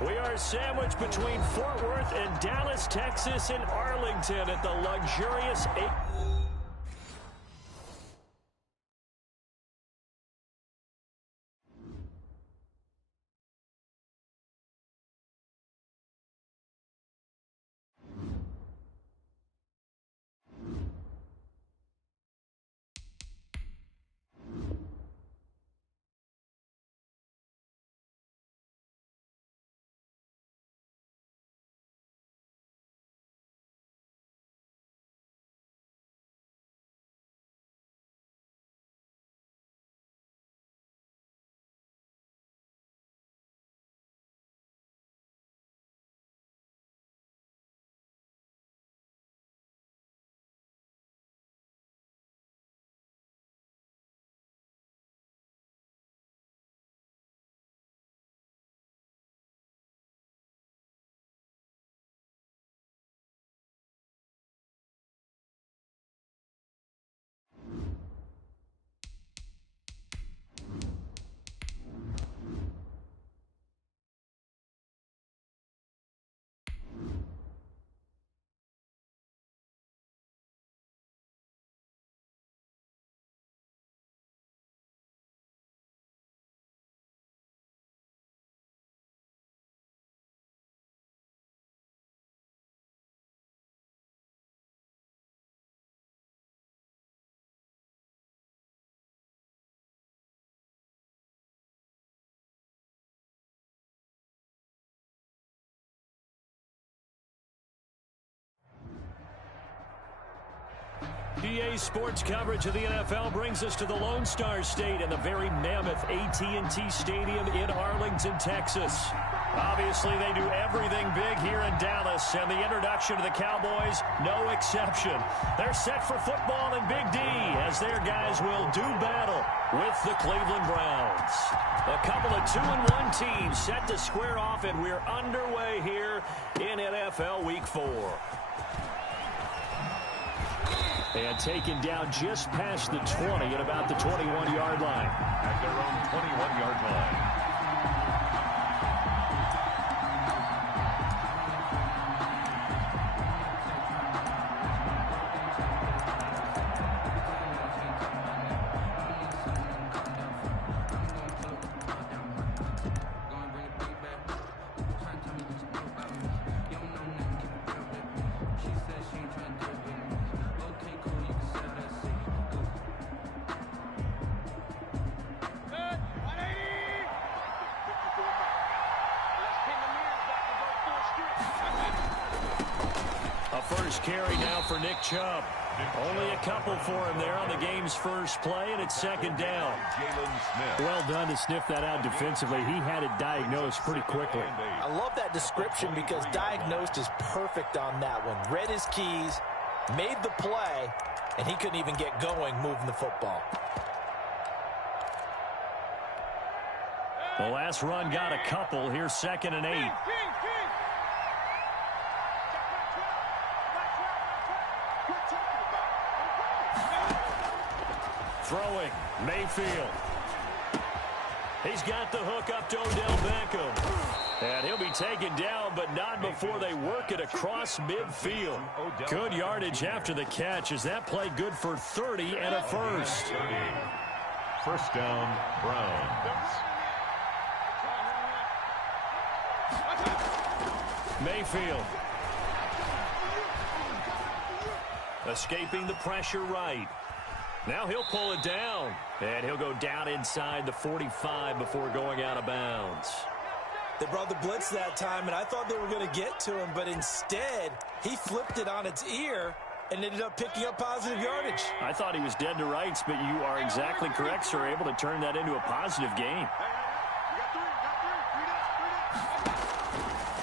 We are sandwiched between Fort Worth and Dallas, Texas, and Arlington at the luxurious EA Sports coverage of the NFL brings us to the Lone Star State and the very mammoth AT&T Stadium in Arlington, Texas. Obviously, they do everything big here in Dallas, and the introduction to the Cowboys, no exception. They're set for football in Big D as their guys will do battle with the Cleveland Browns. A couple of 2-1 teams set to square off, and we're underway here in NFL Week 4. And taken down just past the 20 at about the 21-yard line. At their own 21-yard line. First carry now for Nick Chubb. Only a couple for him there on the game's first play, and it's second down. Well done to sniff that out defensively. He had it diagnosed pretty quickly. I love that description because diagnosed is perfect on that one. Read his keys, made the play, and he couldn't even get going moving the football. The last run got a couple. Here's 2nd and 8. Throwing, Mayfield. He's got the hook up to Odell Beckham. And he'll be taken down, but not before they work it across midfield. Good yardage after the catch. Is that play good for 30 and a first? First down, Browns. Mayfield. Escaping the pressure right. Now he'll pull it down, and he'll go down inside the 45 before going out of bounds. They brought the blitz that time, and I thought they were going to get to him, but instead he flipped it on its ear and ended up picking up positive yardage. I thought he was dead to rights, but you are exactly correct, sir, able to turn that into a positive gain.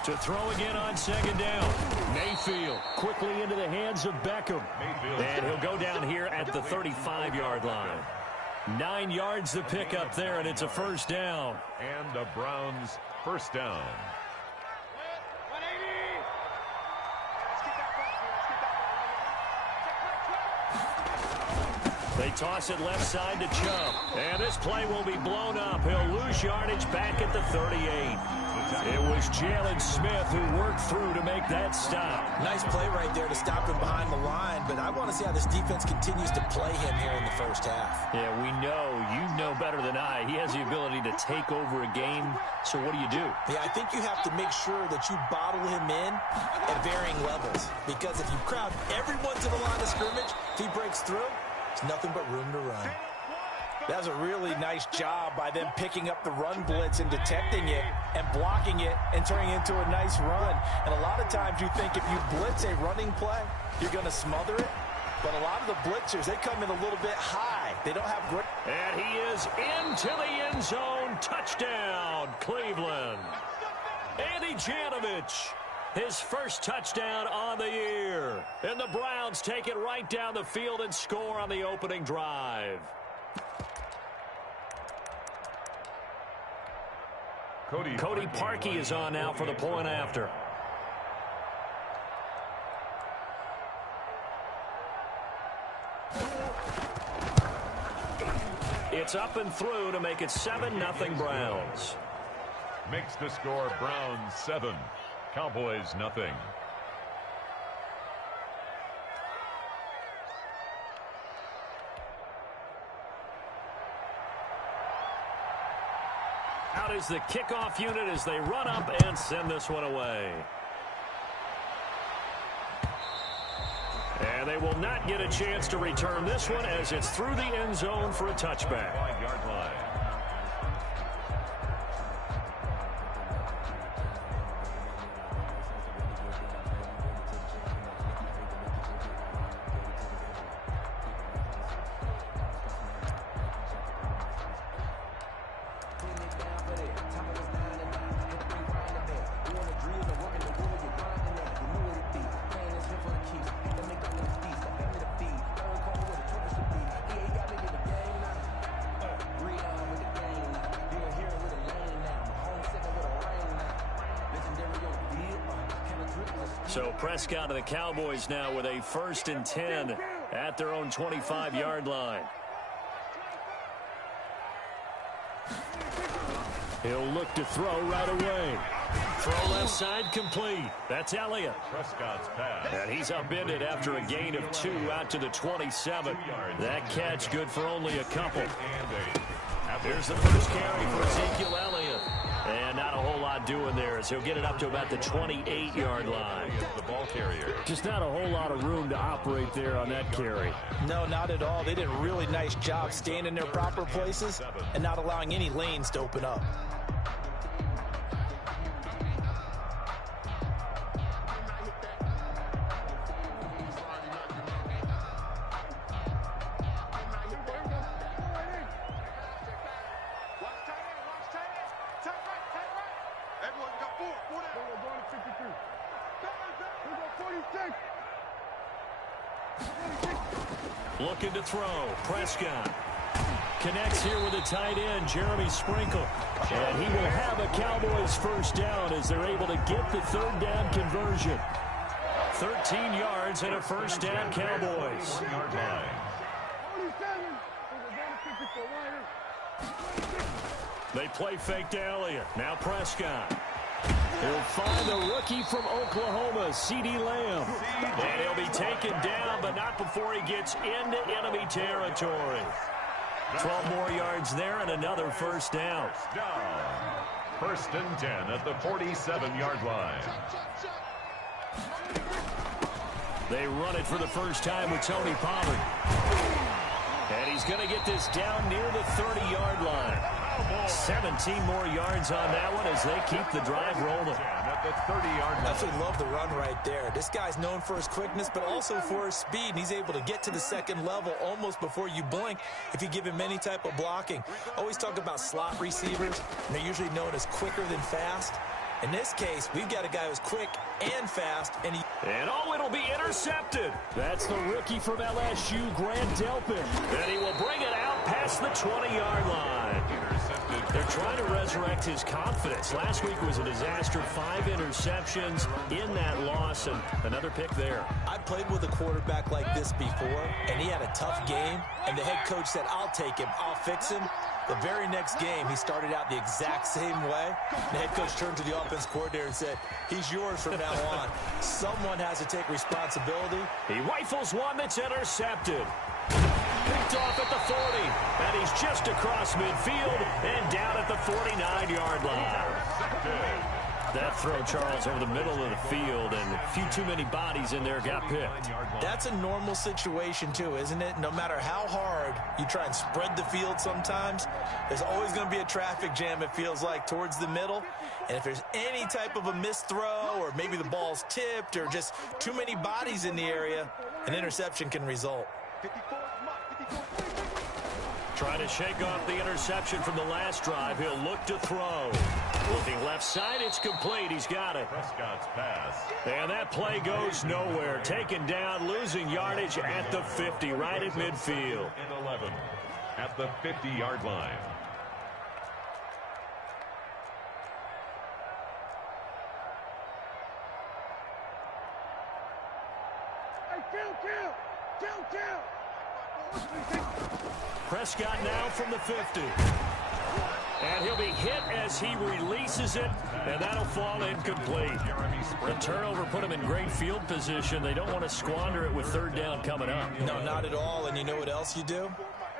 To throw again on second down. Mayfield quickly into the hands of Beckham. And he'll go down here at the 35-yard line. 9 yards to pick up there, and it's a first down. And the Browns first down. They toss it left side to Chubb. And this play will be blown up. He'll lose yardage back at the 38. It was Jalen Smith who worked through to make that stop. Nice play right there to stop him behind the line, but I want to see how this defense continues to play him here in the first half. Yeah, we know. You know better than I. He has the ability to take over a game, so what do you do? Yeah, I think you have to make sure that you bottle him in at varying levels, because if you crowd everyone to the line of scrimmage, if he breaks through, there's nothing but room to run. That was a really nice job by them picking up the run blitz and detecting it and blocking it and turning it into a nice run. And a lot of times you think if you blitz a running play, you're going to smother it. But a lot of the blitzers, they come in a little bit high. They don't have great... And he is into the end zone. Touchdown, Cleveland. Andy Janovich, his first touchdown on the year. And the Browns take it right down the field and score on the opening drive. Cody Parkey is on now for the point after. It's up and through to make it 7-0 Browns. Makes the score Browns 7, Cowboys nothing. Out is the kickoff unit as they run up and send this one away. And they will not get a chance to return this one as it's through the end zone for a touchback. 5-yard line. So Prescott of the Cowboys now with a 1st and 10 at their own 25-yard line. He'll look to throw right away. Throw left side complete. That's Elliott. Prescott's pass. And he's upended after a gain of 2 out to the 27. That catch good for only a couple. Here's the first carry for Ezekiel Elliott. And not a whole lot doing there as he'll get it up to about the 28-yard line. The ball carrier. Just not a whole lot of room to operate there on that carry. No, not at all. They did a really nice job staying in their proper places and not allowing any lanes to open up. Looking to throw. Prescott connects here with a tight end, Jeremy Sprinkle. And he will have a Cowboys first down as they're able to get the 3rd down conversion. 13 yards and a first down, Cowboys. They play fake to Elliott. Now Prescott. He'll find the rookie from Oklahoma, CeeDee Lamb. And he'll be taken down, but not before he gets into enemy territory. 12 more yards there and another first down. 1st and 10 at the 47-yard line. They run it for the first time with Tony Pollard. And he's going to get this down near the 30-yard line. 17 more yards on that one as they keep the drive rolling. I absolutely love the run right there. This guy's known for his quickness, but also for his speed. And he's able to get to the 2nd level almost before you blink if you give him any type of blocking. Always talk about slot receivers, and they're usually known as quicker than fast. In this case, we've got a guy who's quick and fast, and it'll be intercepted. That's the rookie from LSU, Grant Delpit. And he will bring it out past the 20-yard line. Intercepted They're trying to resurrect his confidence. Last week was a disaster. 5 interceptions in that loss, and another pick there. I played with a quarterback like this before, and he had a tough game, and the head coach said, I'll take him, I'll fix him. The very next game, he started out the exact same way. The head coach turned to the offense coordinator and said, he's yours from now on. Someone has to take responsibility. He rifles one that's intercepted. Picked off at the 40, and he's just across midfield and down at the 49-yard line. That throw, Charles, over the middle of the field, and a few too many bodies in there got picked. That's a normal situation, too, isn't it? No matter how hard you try and spread the field sometimes, there's always going to be a traffic jam, it feels like, towards the middle. And if there's any type of a missed throw, or maybe the ball's tipped, or just too many bodies in the area, an interception can result. Trying to shake off the interception from the last drive. He'll look to throw. Looking left side, it's complete. He's got it. Prescott's pass. And that play goes nowhere. Taken down, losing yardage at the 50, right at midfield. And 11 at the 50-yard line. Prescott now from the 50. And he'll be hit as he releases it, and that'll fall incomplete. The turnover put him in great field position. They don't want to squander it with third down coming up. No, not at all. And you know what else you do?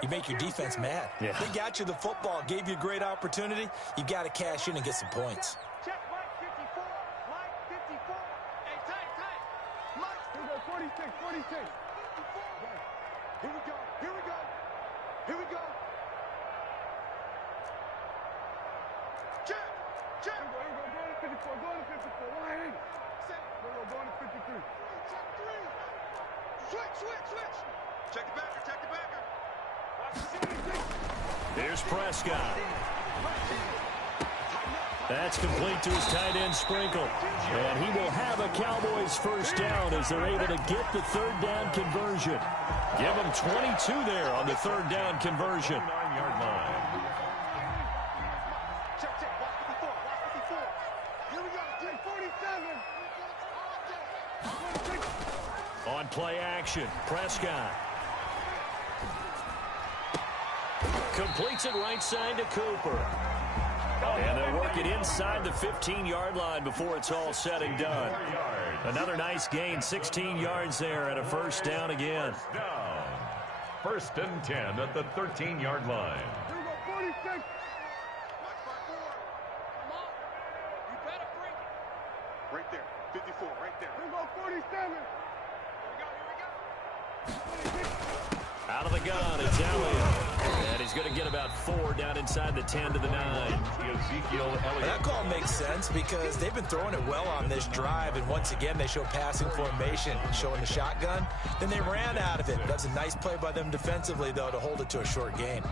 You make your defense mad. Yeah. They got you the football, gave you a great opportunity. You got to cash in and get some points. Check Mike 54. Mike 54. Hey, tight. Mike. Here we go, 46. Here we go. Here we go. Check. Here we go. Go to 54. Go to 54. 180. Set. Go to 53. Check 3. Switch. Check the backer. Here's Prescott. That's complete to his tight end, Sprinkle. And he will have a Cowboys first down as they're able to get the third down conversion. Give them 22 there on the third down conversion. 9-yard line. Check. Watch 54. Here we go. Check 47. On play action, Prescott. Completes it right side to Cooper. And they'll work it inside the 15-yard line before it's all said and done. Another nice gain, 16 yards there and a first down again. Down. First and 10 at the 13-yard line. Here we go, 46. Watch 4. Come on. You better break it. Right there. 54, right there. Here we go, 47. Here we go. Out of the gun, it's Elliott. And he's going to get about 4 down inside the 10 to the 9. Ezekiel Elliott. That call makes sense because they've been throwing it well on this drive, and once again they show passing formation, showing the shotgun. Then they ran out of it. That's a nice play by them defensively, though, to hold it to a short gain.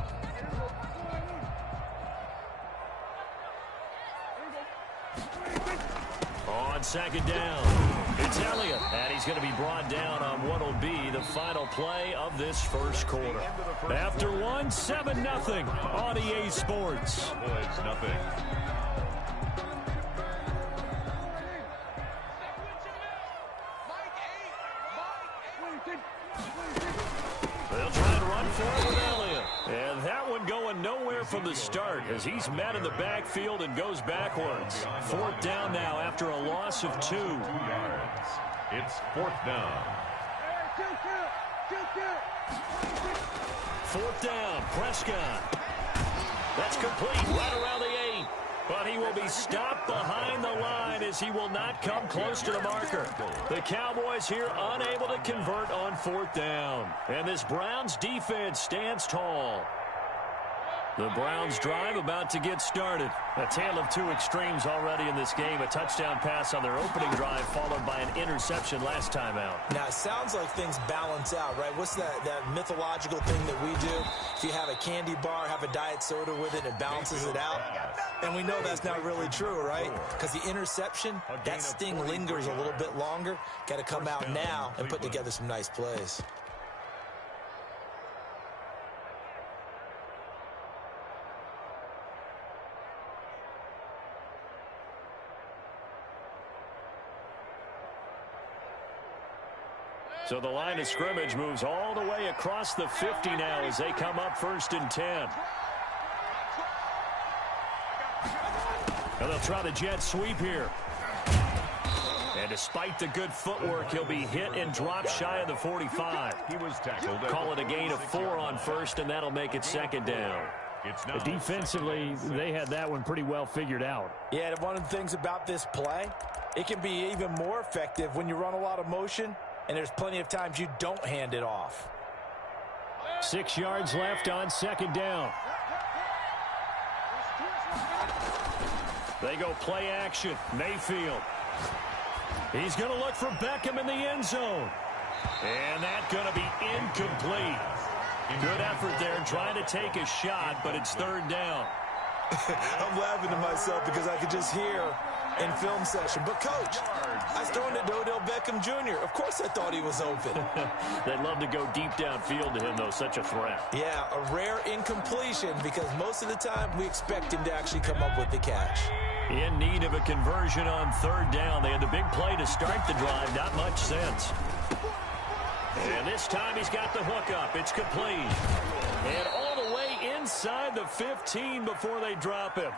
On second down, it's Elliott, and he's going to be brought down on what will be the final play of this first quarter. After 7-0 on EA Sports. Boys, nothing. They'll try and run for it with Elliott. And that one going nowhere from the start as he's met in the backfield and goes backwards. Fourth down now after a loss of 2. 2 yards. It's fourth down. Fourth down, Prescott. That's complete right around the 8. But he will be stopped behind the line as he will not come close to the marker. The Cowboys here unable to convert on fourth down. And this Browns defense stands tall. The Browns drive about to get started. A tale of two extremes already in this game. A touchdown pass on their opening drive followed by an interception last time out. Now, it sounds like things balance out, right? What's that mythological thing that we do? If you have a candy bar, have a diet soda with it, it balances it out. And we know that's not really true, right? Because the interception, that sting lingers a little bit longer. Got to come out now and put together some nice plays. So the line of scrimmage moves all the way across the 50 now as they come up 1st and 10. And they'll try the jet sweep here. And despite the good footwork, he'll be hit and dropped shy of the 45. He was tackled. Call it a gain of 4 on 1st, and that'll make it 2nd down. Defensively, they had that one pretty well figured out. Yeah, and one of the things about this play, it can be even more effective when you run a lot of motion, and there's plenty of times you don't hand it off. 6 yards left on 2nd down. They go play action. Mayfield. He's going to look for Beckham in the end zone. And that's going to be incomplete. Good effort there trying to take a shot, but it's 3rd down. I'm laughing to myself because I could just hear in film session. But, Coach, I was throwing it to Odell Beckham Jr. Of course I thought he was open. They'd love to go deep downfield to him, though. Such a threat. Yeah, a rare incompletion because most of the time we expect him to actually come up with the catch. In need of a conversion on 3rd down. They had the big play to start the drive. Not much sense. And this time he's got the hook up. It's complete. And all the way inside the 15 before they drop him.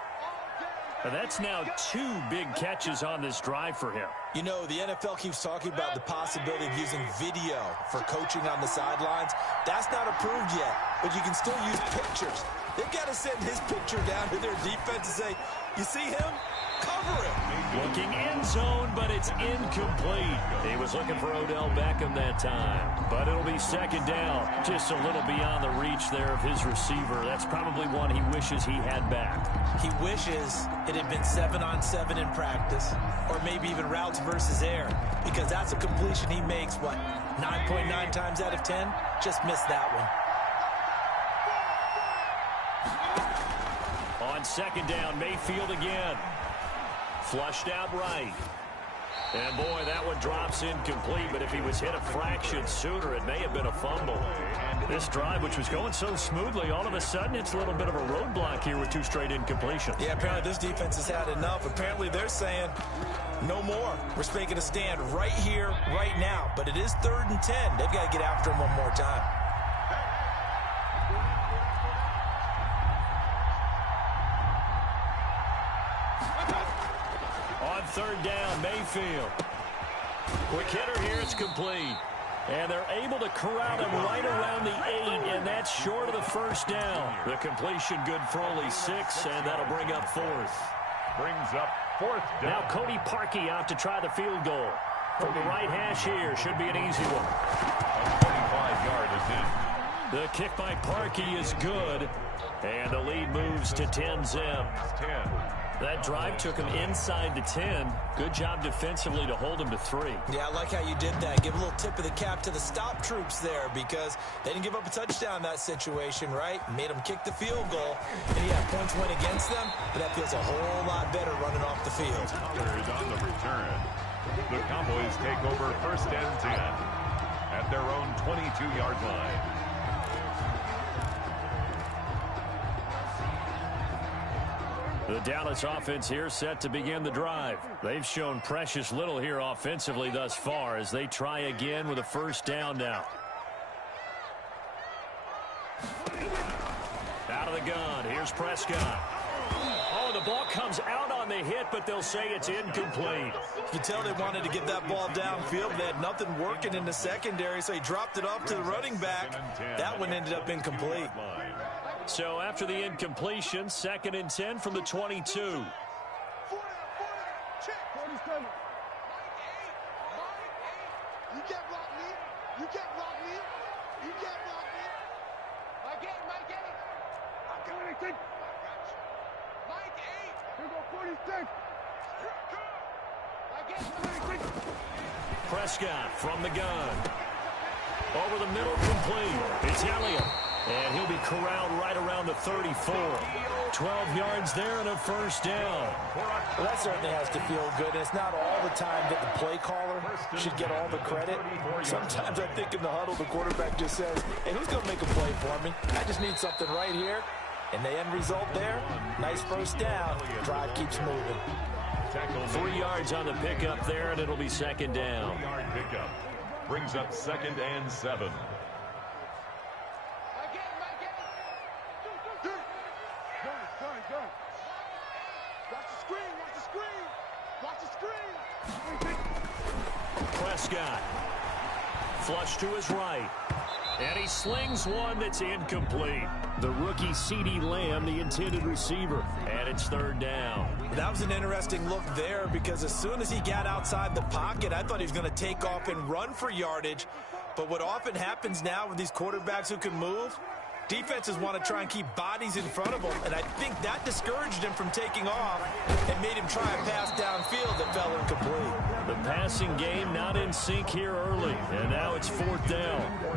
And that's now 2 big catches on this drive for him. You know, the NFL keeps talking about the possibility of using video for coaching on the sidelines. That's not approved yet, but you can still use pictures. They've got to send his picture down to their defense and say, you see him? Cover him. Looking end zone, but it's incomplete. He was looking for Odell Beckham that time. But it'll be 2nd down. Just a little beyond the reach there of his receiver. That's probably one he wishes he had back. He wishes it had been 7-on-7 in practice, or maybe even routes versus air, because that's a completion he makes, 9.9 times out of 10? Just missed that one. On 2nd down, Mayfield again. Flushed out right. And, boy, that one drops incomplete, but if he was hit a fraction sooner, it may have been a fumble. This drive, which was going so smoothly, all of a sudden it's a little bit of a roadblock here with 2 straight incompletions. Yeah, apparently this defense has had enough. Apparently they're saying no more. We're making a stand right here, right now. But it is 3rd and 10. They've got to get after him one more time. On 3rd down, Mayfield. Quick hitter here, it's complete. And they're able to corral him right around the 8, and that's short of the 1st down. The completion good for only 6, and that'll bring up 4th. Brings up 4th down. Now Cody Parkey out to try the field goal. From the right hash here, should be an easy one. A 25-yard attempt. The kick by Parkey is good, and the lead moves to 10-zip. 10. That drive took him inside the 10. Good job defensively to hold him to 3. Yeah, I like how you did that. Give a little tip of the cap to the stop troops there because they didn't give up a touchdown in that situation, right? Made them kick the field goal. And yeah, points went against them, but that feels a whole lot better running off the field. Is on the return. The Cowboys take over 1st and 10 at their own 22-yard line. The Dallas offense here set to begin the drive. They've shown precious little here offensively thus far as they try again with a 1st down now. Out of the gun. Here's Prescott. Oh, the ball comes out on the hit, but they'll say it's incomplete. You can tell they wanted to get that ball downfield. They had nothing working in the secondary, so he dropped it off to the running back. That one ended up incomplete. So after the incompletion, 2nd and 10 from the 22. 40, check. 47. You can't block me. You can't block me. You can't block me. Mike 8. I'm coming to take. Mike 8. Here go 46. Mike 8. Prescott from the gun. Over the middle, complete. It's Elliott. And he'll be corralled right around the 34. 12 yards there and a 1st down. Well, that certainly has to feel good. And it's not all the time that the play caller should get all the credit. Sometimes I think in the huddle, the quarterback just says, hey, who's going to make a play for me? I just need something right here. And the end result there, nice 1st down. Drive keeps moving. 3 yards on the pickup there, and it'll be 2nd down. 3-yard pickup. Brings up 2nd and 7. Prescott. Flush to his right. And he slings one that's incomplete. The rookie CeeDee Lamb, the intended receiver. And it's 3rd down. That was an interesting look there because as soon as he got outside the pocket, I thought he was going to take off and run for yardage. But what often happens now with these quarterbacks who can move, defenses want to try and keep bodies in front of them, and I think that discouraged him from taking off and made him try a pass downfield that fell incomplete. The passing game not in sync here early, and now it's 4th down.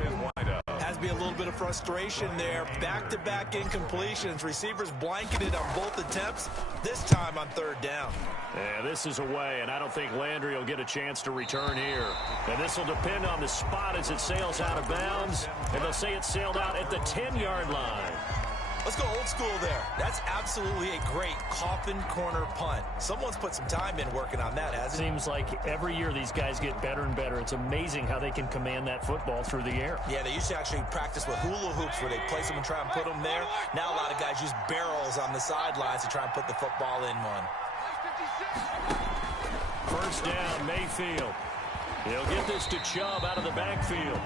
Has to be a little bit of frustration there. Back-to-back incompletions. Receivers blanketed on both attempts, this time on 3rd down. Yeah, this is away, and I don't think Landry will get a chance to return here. And this will depend on the spot as it sails out of bounds, and they'll say it sailed out at the 10-yard line. Let's go old school there. That's absolutely a great coffin corner punt. Someone's put some time in working on that, hasn't it? Seems like every year these guys get better and better. It's amazing how they can command that football through the air. Yeah, they used to actually practice with hula hoops where they place them and try and put them there. Now a lot of guys use barrels on the sidelines to try and put the football in one. 1st down, Mayfield. He'll get this to Chubb out of the backfield.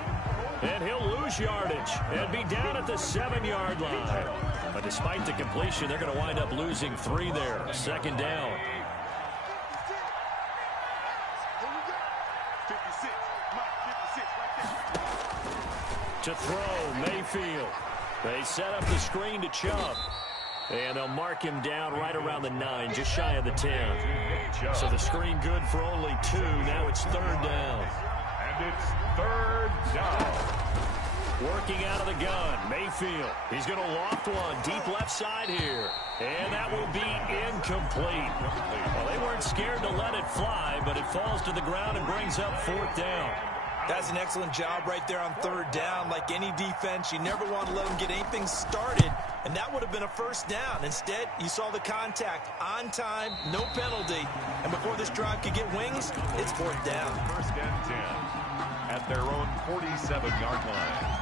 And he'll lose yardage and be down at the 7-yard line. But despite the completion, they're going to wind up losing 3 there. 2nd down. To throw, Mayfield. They set up the screen to Chubb. And they'll mark him down right around the 9, just shy of the 10. So the screen good for only 2. Now it's 3rd down. And it's 3rd down. Working out of the gun, Mayfield. He's going to loft one deep left side here. And that will be incomplete. Well, they weren't scared to let it fly, but it falls to the ground and brings up 4th down. That's an excellent job right there on 3rd down. Like any defense, you never want to let them get anything started, and that would have been a 1st down. Instead, you saw the contact on time, no penalty, and before this drive could get wings, it's 4th down. 1st and 10 at their own 47-yard line.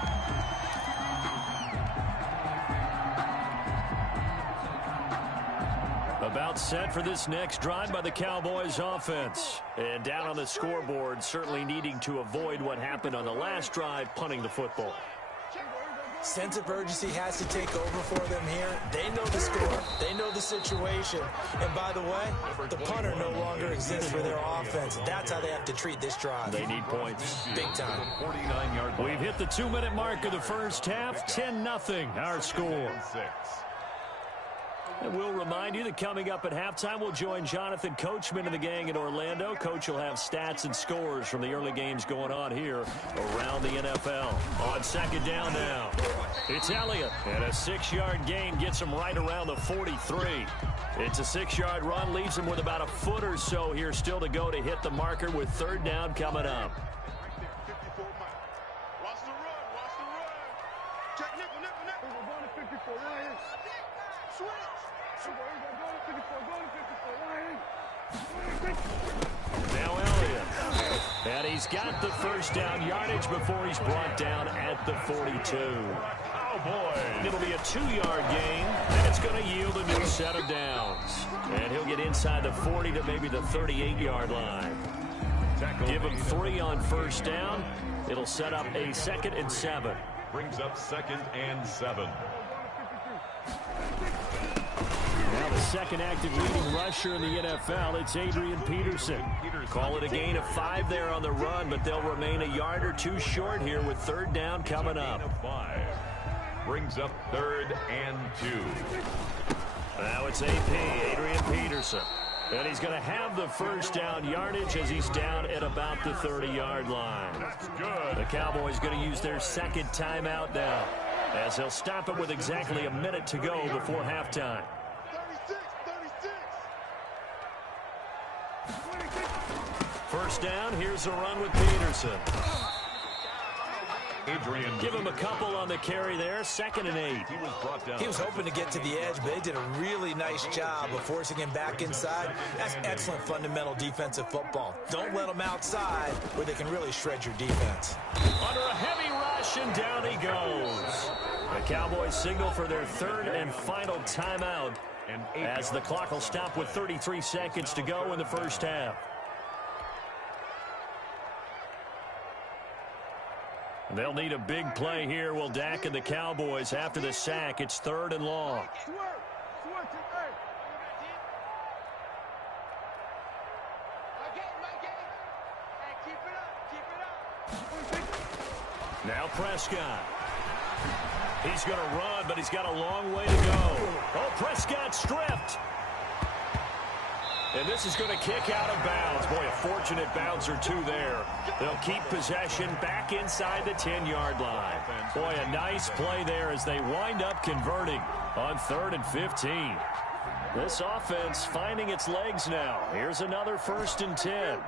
About set for this next drive by the Cowboys offense. And down on the scoreboard, certainly needing to avoid what happened on the last drive, punting the football. Sense of urgency has to take over for them here. They know the score. They know the situation. And by the way, the punter no longer exists for their offense. That's how they have to treat this drive. They need points. Big time. 49-yard line. We've hit the 2-minute mark of the first half. 10-0 our score. And we'll remind you that coming up at halftime, we'll join Jonathan Coachman and the gang in Orlando. Coach will have stats and scores from the early games going on here around the NFL. On 2nd down now, it's Elliott. And a 6-yard gain gets him right around the 43. It's a 6-yard run, leaves him with about a foot or so here still to go to hit the marker with 3rd down coming up. Watch the run. Watch the run. Check nickel. We're going to 54. Switch. Now Elliott. And he's got the 1st down yardage before he's brought down at the 42. Oh, boy. It'll be a 2-yard gain, and it's going to yield a new set of downs. And he'll get inside the 40 to maybe the 38-yard line. Give him 3 on 1st down. It'll set up a 2nd and 7. Brings up 2nd and 7. Now the second active leading rusher in the NFL, it's Adrian Peterson. Call it a gain of 5 there on the run, but they'll remain a yard or 2 short here with 3rd down coming up. 5. Brings up 3rd and 2. Now it's AP, Adrian Peterson. And he's going to have the 1st down yardage as he's down at about the 30-yard line. That's good. The Cowboys going to use their 2nd timeout now, as they'll stop it with exactly a minute to go before halftime. 1st down, here's a run with Peterson. Give him a couple on the carry there. 2nd and 8. He was brought down. He was hoping to get to the edge, but they did a really nice job of forcing him back inside. That's excellent fundamental defensive football. Don't let them outside where they can really shred your defense. Under a heavy rush, and down he goes. The Cowboys signal for their 3rd and final timeout as the clock will stop with 33 seconds to go in the first half. They'll need a big play here, will Dak and the Cowboys. After the sack, it's 3rd and long. Now Prescott. He's going to run, but he's got a long way to go. Oh, Prescott stripped. And this is going to kick out of bounds. Boy, a fortunate bounce or two there. They'll keep possession back inside the 10-yard line. Boy, a nice play there as they wind up converting on 3rd and 15. This offense finding its legs now. Here's another 1st and 10.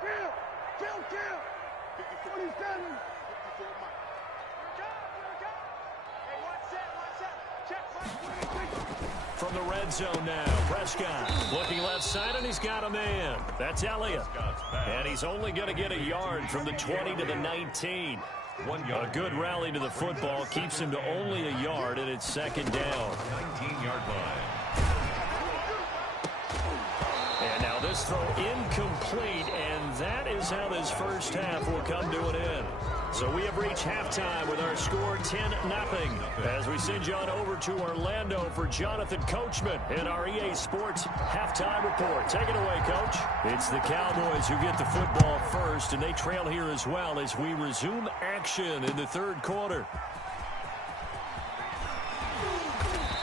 From the red zone now, Prescott looking left side, and he's got a man. That's Elliott. And he's only going to get a yard from the 20 to the 19. A good rally to the football keeps him to only a yard, and it's 2nd down. 19-yard line. And now this throw incomplete, and that is how this first half will come to an end. So we have reached halftime with our score 10-0 as we send you on over to Orlando for Jonathan Coachman in our EA Sports halftime report. Take it away, Coach. It's the Cowboys who get the football first, and they trail here as well as we resume action in the 3rd quarter.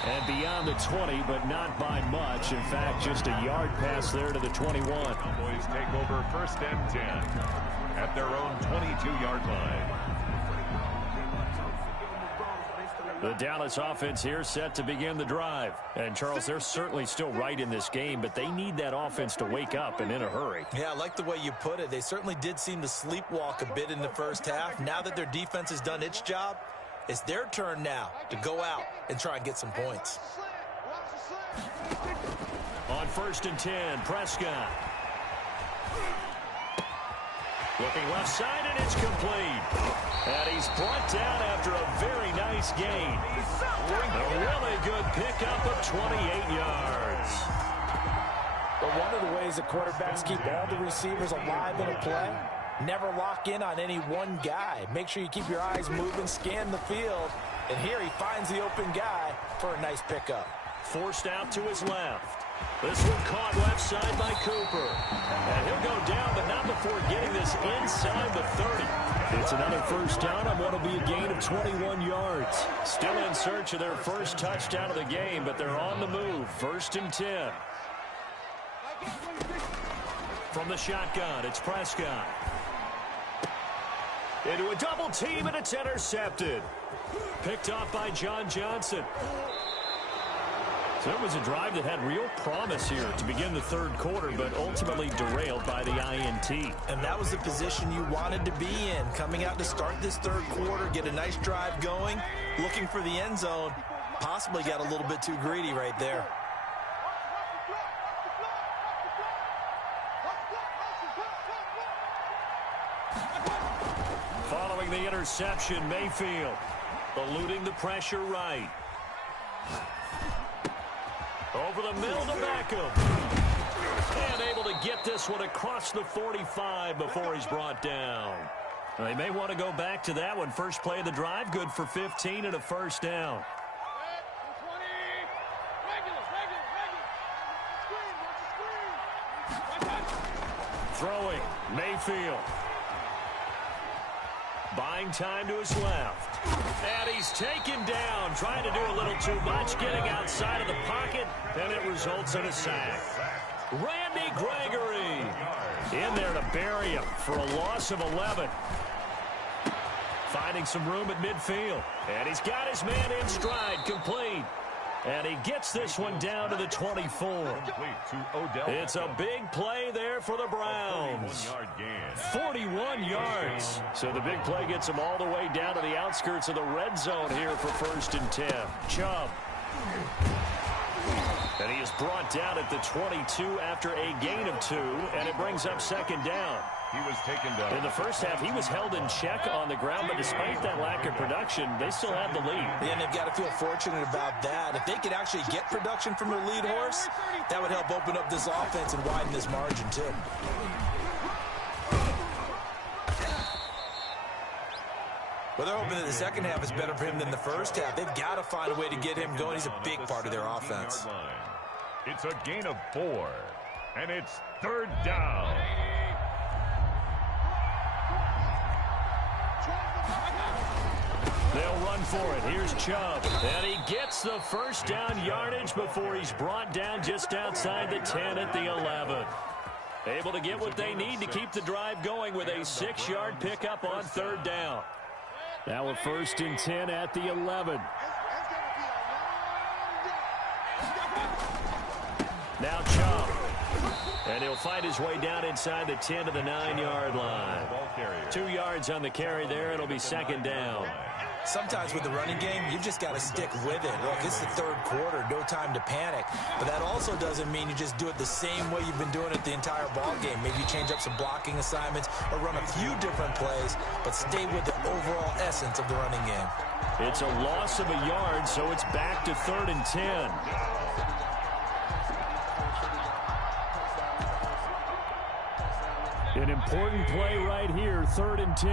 And beyond the 20, but not by much. In fact, just a yard pass there to the 21. Cowboys take over 1st and 10 at their own 22-yard line. The Dallas offense here set to begin the drive. And, Charles, they're certainly still right in this game, but they need that offense to wake up and in a hurry. Yeah, I like the way you put it. They certainly did seem to sleepwalk a bit in the first half. Now that their defense has done its job, it's their turn now to go out and try and get some points. On 1st and 10, Prescott. Looking left side, and it's complete. And he's brought down after a very nice gain. A really good pickup of 28 yards. But one of the ways that quarterbacks keep all the receivers alive in a play, never lock in on any one guy. Make sure you keep your eyes moving, scan the field. And here he finds the open guy for a nice pickup. Forced out to his left. This one caught left side by Cooper. And he'll go down, but not before getting this inside the 30. It's another first down on what will be a gain of 21 yards. Still in search of their first touchdown of the game, but they're on the move. 1st and 10. From the shotgun, it's Prescott. Into a double team, and it's intercepted. Picked off by John Johnson. So it was a drive that had real promise here to begin the 3rd quarter, but ultimately derailed by the INT. And that was the position you wanted to be in. Coming out to start this 3rd quarter, get a nice drive going, looking for the end zone. Possibly got a little bit too greedy right there. Following the interception, Mayfield eluding the pressure right. Over the middle to Beckham. And able to get this one across the 45 before he's brought down. They may want to go back to that one. First play of the drive, good for 15 and a first down. Throwing, Mayfield. Buying time to his left. And he's taken down, trying to do a little too much, getting outside of the pocket, and it results in a sack. Randy Gregory in there to bury him for a loss of 11. Finding some room at midfield. And he's got his man in stride, complete. And he gets this one down to the 24. It's a big play there for the Browns. 41 yards. So the big play gets him all the way down to the outskirts of the red zone here for 1st and 10. Chubb. And he is brought down at the 22 after a gain of 2, and it brings up 2nd down. He was taken down. In the first half, he was held in check on the ground, but despite that lack of production, they still have the lead. Yeah, and they've got to feel fortunate about that. If they could actually get production from their lead horse, that would help open up this offense and widen this margin, too. Well, they're hoping that the second half is better for him than the first half. They've got to find a way to get him going. He's a big part of their offense. It's a gain of 4, and it's 3rd down. They'll run for it. Here's Chubb. And he gets the 1st down yardage before he's brought down just outside the 10 at the 11. Able to get what they need to keep the drive going with a 6-yard pickup on 3rd down. Now a 1st and 10 at the 11. Now Chubb. And he'll find his way down inside the 10 to the 9-yard line. 2 yards on the carry there. It'll be 2nd down. Sometimes with the running game, you've just got to stick with it. Look, it's the 3rd quarter, no time to panic. But that also doesn't mean you just do it the same way you've been doing it the entire ball game. Maybe change up some blocking assignments or run a few different plays, but stay with the overall essence of the running game. It's a loss of a yard, so it's back to 3rd and 10. An important play right here, 3rd and 10.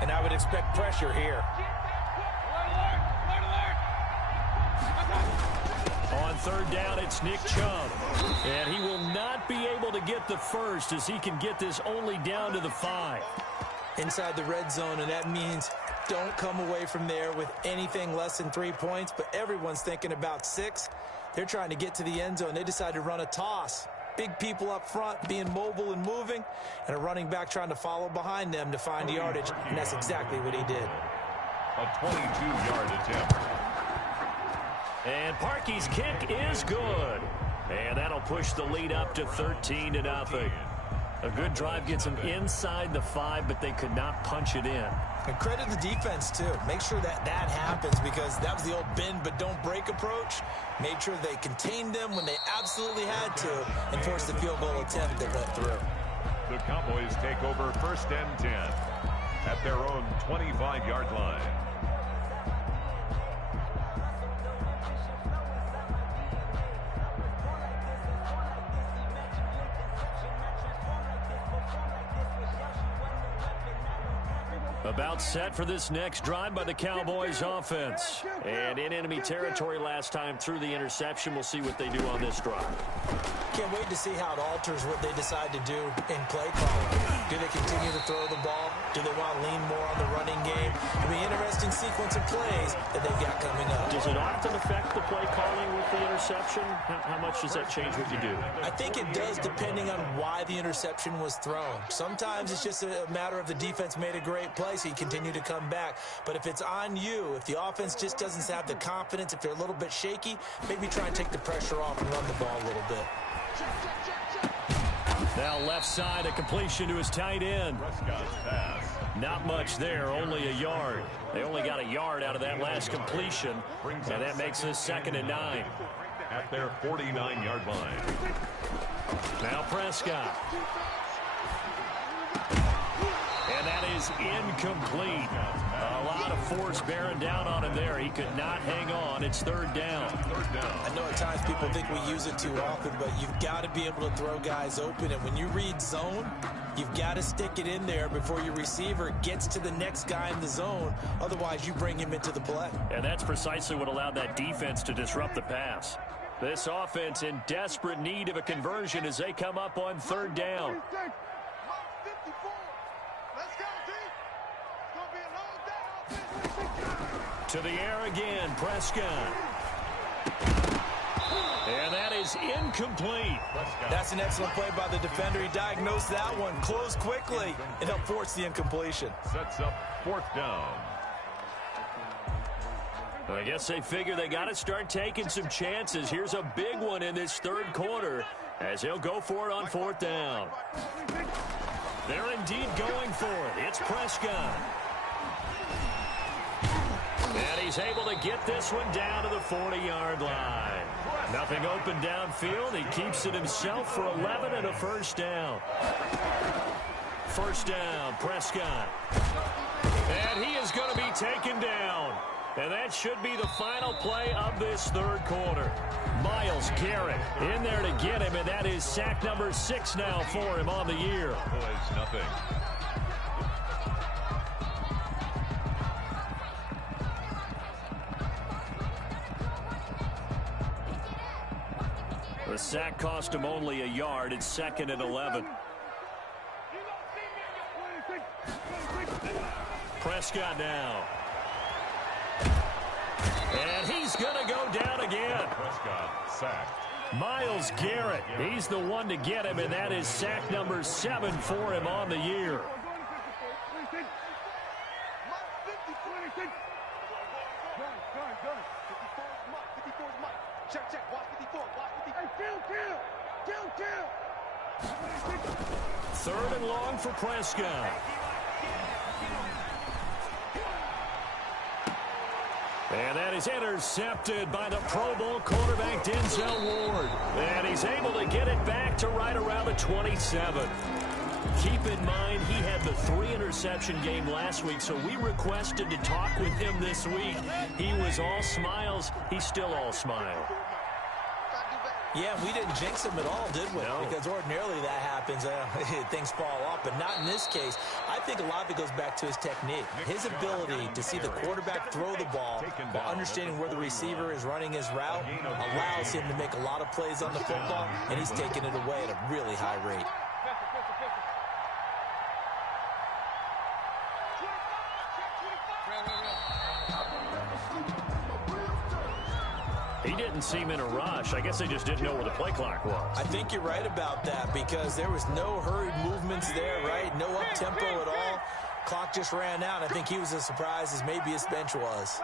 And I would expect pressure here. On 3rd down, it's Nick Chubb. And he will not be able to get the 1st as he can get this only down to the 5. Inside the red zone, and that means don't come away from there with anything less than 3 points, but everyone's thinking about 6. They're trying to get to the end zone. They decide to run a toss. Big people up front being mobile and moving, and a running back trying to follow behind them to find yardage, and that's exactly what he did. A 22-yard attempt. And Parkey's kick is good. And that'll push the lead up to 13-0. A good drive gets them inside the 5, but they could not punch it in. And credit the defense, too. Make sure that happens, because that was the old bend but don't break approach. Made sure they contained them when they absolutely had to and forced the field goal attempt that went through. The Cowboys take over 1st and 10 at their own 25-yard line. About set for this next drive by the Cowboys offense. And in enemy territory last time through the interception. We'll see what they do on this drive. Can't wait to see how it alters what they decide to do in play calling. Do they continue to throw the ball? Do they want to lean more on the running game? It'll be an interesting sequence of plays that they've got coming up. Does it often affect the play calling with the interception? How much does that change what you do? I think it does, depending on why the interception was thrown. Sometimes it's just a matter of the defense made a great play, so you continue to come back. But if it's on you, if the offense just doesn't have the confidence, if they're a little bit shaky, maybe try and take the pressure off and run the ball a little bit. Now left side, a completion to his tight end. Not much there, only a yard. They only got a yard out of that last completion, and that makes this 2nd and 9. At their 49-yard line. Now Prescott. And that is incomplete. A lot of force bearing down on him there. He could not hang on. It's 3rd down. I know at times people think we use it too often, but you've got to be able to throw guys open. And when you read zone, you've got to stick it in there before your receiver gets to the next guy in the zone. Otherwise, you bring him into the play. And that's precisely what allowed that defense to disrupt the pass. This offense in desperate need of a conversion as they come up on 3rd down. To the air again, Prescott. And that is incomplete. That's an excellent play by the defender. He diagnosed that one, closed quickly, and helped force the incompletion. Sets up 4th down. I guess they figure they got to start taking some chances. Here's a big one in this 3rd quarter as he'll go for it on 4th down. They're indeed going for it. It's Prescott. And he's able to get this one down to the 40-yard line. Nothing open downfield. He keeps it himself for 11 and a first down. First down, Prescott. And he is going to be taken down. And that should be the final play of this third quarter. Myles Garrett in there to get him, and that is sack number 6 now for him on the year. Boys, nothing. The sack cost him only a yard. It's 2nd and 11. Prescott now. And he's going to go down again. Prescott sacked. Myles Garrett, he's the one to get him, and that is sack number 7 for him on the year. Third and long for Prescott. And that is intercepted by the Pro Bowl quarterback Denzel Ward. And he's able to get it back to right around the 27. Keep in mind, he had the 3-interception game last week, so we requested to talk with him this week. He was all smiles. He's still all smile. Yeah, we didn't jinx him at all, did we? No. Because ordinarily that happens. Things fall off, but not in this case. I think a lot of it goes back to his technique. His ability to see the quarterback throw the ball while understanding where the receiver is running his route allows him to make a lot of plays on the football, and he's taking it away at a really high rate. He didn't seem in a rush. I guess they just didn't know where the play clock was. I think you're right about that because there was no hurried movements there, right? No up-tempo at all. Clock just ran out. I think he was as surprised as maybe his bench was.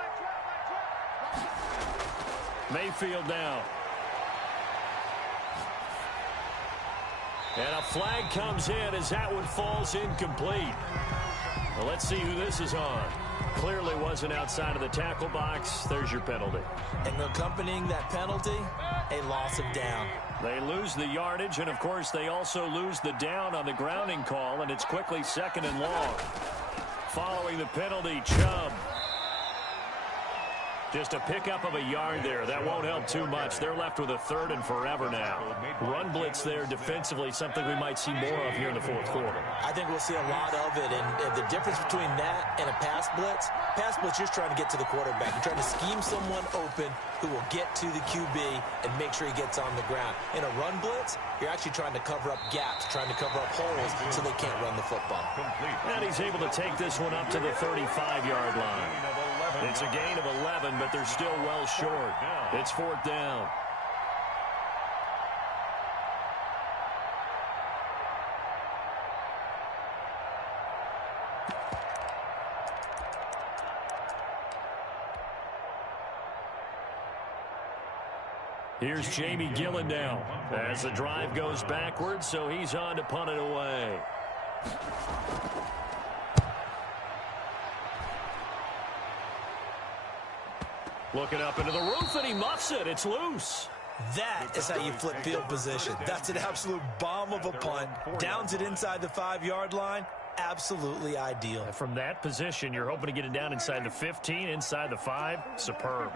Mayfield now. And a flag comes in as that one falls incomplete. Well, let's see who this is on. Clearly wasn't outside of the tackle box. There's your penalty. And accompanying that penalty, a loss of down. They lose the yardage, and, of course, they also lose the down on the grounding call, and it's quickly 2nd and long. Following the penalty, Chubb. Just a pickup of a yard there. That won't help too much. They're left with a 3rd and forever now. Run blitz there defensively, something we might see more of here in the fourth quarter. I think we'll see a lot of it, and the difference between that and a pass blitz, you're trying to get to the quarterback. You're trying to scheme someone open who will get to the QB and make sure he gets on the ground. In a run blitz, you're actually trying to cover up gaps, trying to cover up holes so they can't run the football. And he's able to take this one up to the 35-yard line. It's a gain of 11, but they're still well short. It's 4th down. Here's Jamie Gillen now as the drive goes backwards, so he's on to punt it away. Looking up into the roof, and he muffs it. It's loose. That is how you flip field position. That's an absolute bomb of a punt. Downs it inside the 5-yard line. Absolutely ideal. From that position, you're hoping to get it down inside the 15, inside the 5. Superb.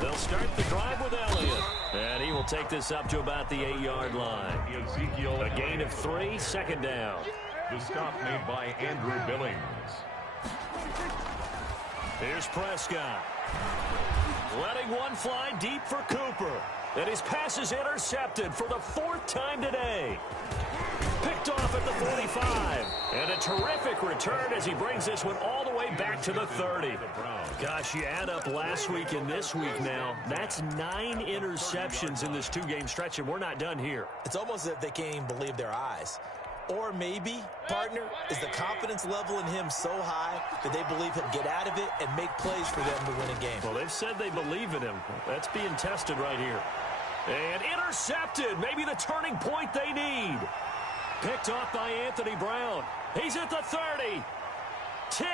They'll start the drive with Elliott. And he will take this up to about the 8-yard line. A gain of 3, 2nd down. The stop made by Andrew Billings. Here's Prescott. Letting one fly deep for Cooper. And his pass is intercepted for the 4th time today. Picked off at the 45. And a terrific return as he brings this one all the way back to the 30. Gosh, you add up last week and this week now. That's 9 interceptions in this 2-game stretch, and we're not done here. It's almost as if they can't even believe their eyes. Or maybe, partner, is the confidence level in him so high that they believe he'll get out of it and make plays for them to win a game. Well, they've said they believe in him. That's being tested right here. And intercepted. Maybe the turning point they need. Picked off by Anthony Brown. He's at the 30. 10,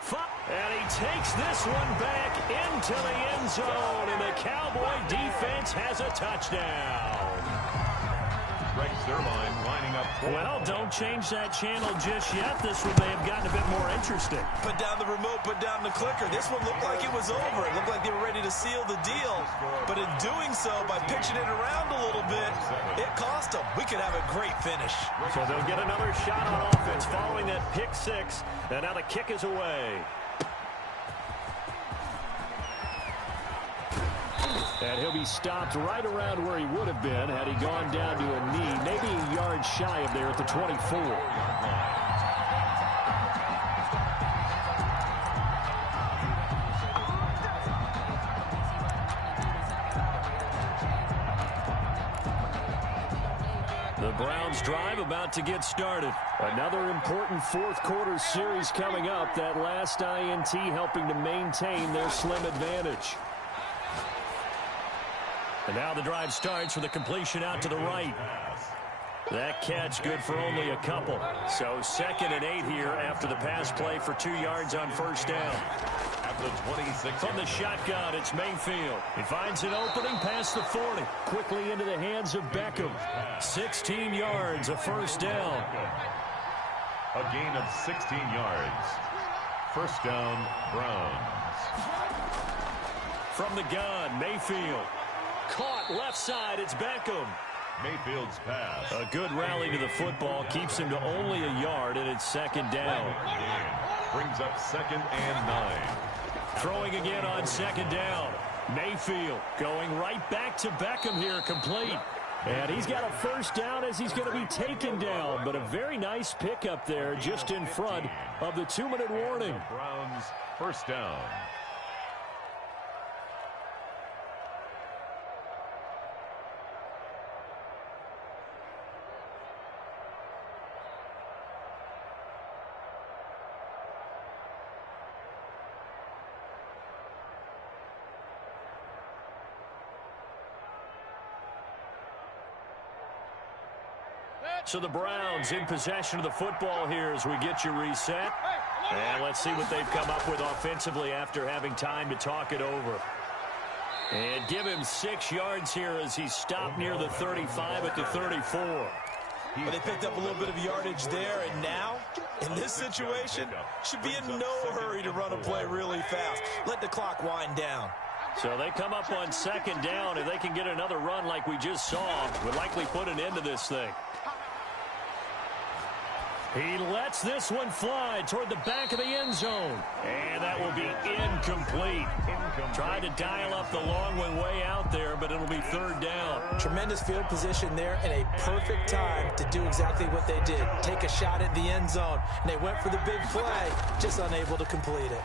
5, and he takes this one back into the end zone, and the Cowboy defense has a touchdown. Greg Zerline lining up. Well, don't change that channel just yet. This one may have gotten a bit more interesting. Put down the remote, put down the clicker. This one looked like it was over. It looked like they were ready to seal the deal. But in doing so, by pitching it around a little bit, it cost them. We could have a great finish. So they'll get another shot on offense following that pick six. And now the kick is away. And he'll be stopped right around where he would have been had he gone down to a knee, maybe a yard shy of there at the 24. The Browns drive about to get started. Another important fourth quarter series coming up. That last INT helping to maintain their slim advantage. And now the drive starts with a completion out to the right. That catch good for only a couple. So 2nd and 8 here after the pass play for 2 yards on first down. At the 26. From the shotgun, it's Mayfield. He finds an opening past the 40. Quickly into the hands of Beckham. 16 yards, a first down. A gain of 16 yards. First down, Browns. From the gun, Mayfield. Caught left side, it's Beckham. Mayfield's pass. A good rally to the football keeps him to only a yard, and it's 2nd down. Brings up 2nd and 9. Throwing again on 2nd down. Mayfield going right back to Beckham here, complete. And he's got a first down as he's going to be taken down. But a very nice pickup there just in front of the 2-minute warning. Browns first down. So the Browns in possession of the football here as we get you reset. And let's see what they've come up with offensively after having time to talk it over. And give him 6 yards here as he's stopped near the 35 at the 34. Well, they picked up a little bit of yardage there, and now, in this situation, should be in no hurry to run a play really fast. Let the clock wind down. So they come up on 2nd down. If they can get another run like we just saw, would likely put an end to this thing. He lets this one fly toward the back of the end zone. And that will be incomplete. Tried to dial up the long one way out there, but it'll be 3rd down. Tremendous field position there and a perfect time to do exactly what they did. Take a shot at the end zone. And they went for the big play, just unable to complete it.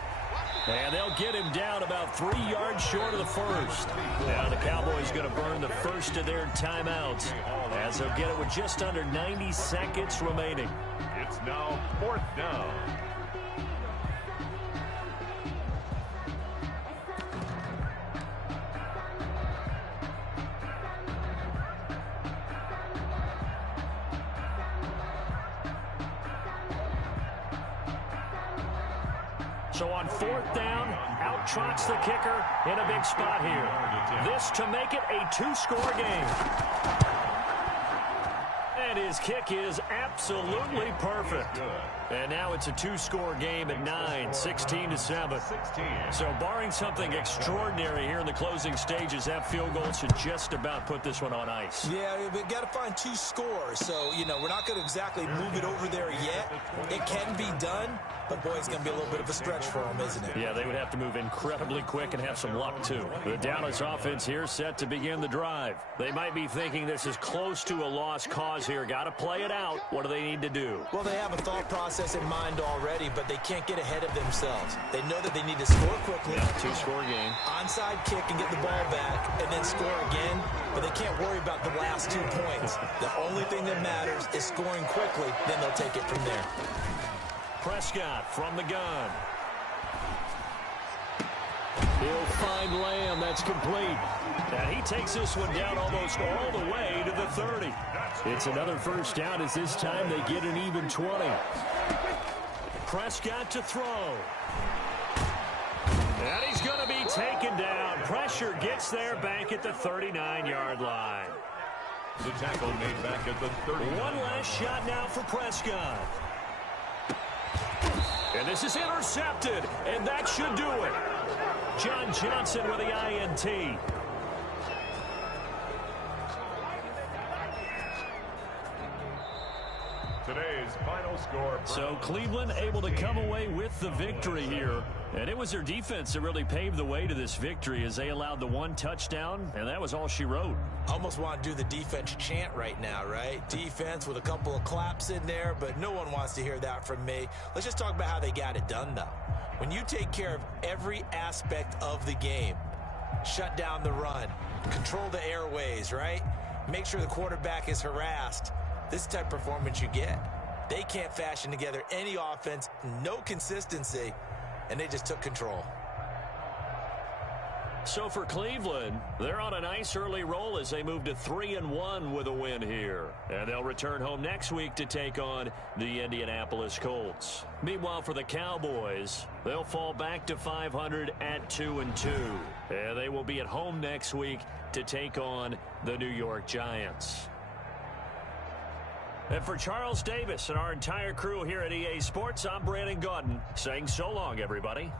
And they'll get him down about 3 yards short of the first. Now the Cowboys going to burn the first of their timeouts as they'll get it with just under 90 seconds remaining. It's now 4th down. So on 4th down, out trots the kicker in a big spot here. This to make it a 2-score game. And his kick is absolutely perfect. And now it's a 2-score game at 9, 16-7. So barring something extraordinary here in the closing stages, that field goal should just about put this one on ice. Yeah, we've got to find 2 scores. So, we're not going to exactly move it over there yet. It can be done, but boy, it's going to be a little bit of a stretch for them, isn't it? Yeah, they would have to move incredibly quick and have some luck, too. The Dallas offense here set to begin the drive. They might be thinking this is close to a lost cause here. Got to play it out. What do they need to do? Well, they have a thought process in mind already, but they can't get ahead of themselves. They know that they need to score quickly. Yeah, 2-score game. Onside kick and get the ball back, and then score again. But they can't worry about the last 2 points. The only thing that matters is scoring quickly. Then they'll take it from there. Prescott from the gun. He'll find Lamb. That's complete. And he takes this one down almost all the way to the 30. It's another first down as this time they get an even 20. Prescott to throw. And he's going to be taken down. Pressure gets there back at the 39-yard line. The tackle made back at the 39. One last shot now for Prescott. And this is intercepted, and that should do it. John Johnson with the INT. Today's final score. So Cleveland able to come away with the victory here. And it was their defense that really paved the way to this victory as they allowed the one touchdown, and that was all she wrote. Almost want to do the defense chant right now, right? Defense with a couple of claps in there, but no one wants to hear that from me. Let's just talk about how they got it done, though. When you take care of every aspect of the game, shut down the run, control the airways, right? Make sure the quarterback is harassed. This is the type of performance you get. They can't fashion together any offense, no consistency, and they just took control. So for Cleveland, they're on a nice early roll as they move to 3-1 with a win here. And they'll return home next week to take on the Indianapolis Colts. Meanwhile, for the Cowboys, they'll fall back to 500 at 2-2. And they will be at home next week to take on the New York Giants. And for Charles Davis and our entire crew here at EA Sports, I'm Brandon Gaudin saying so long, everybody.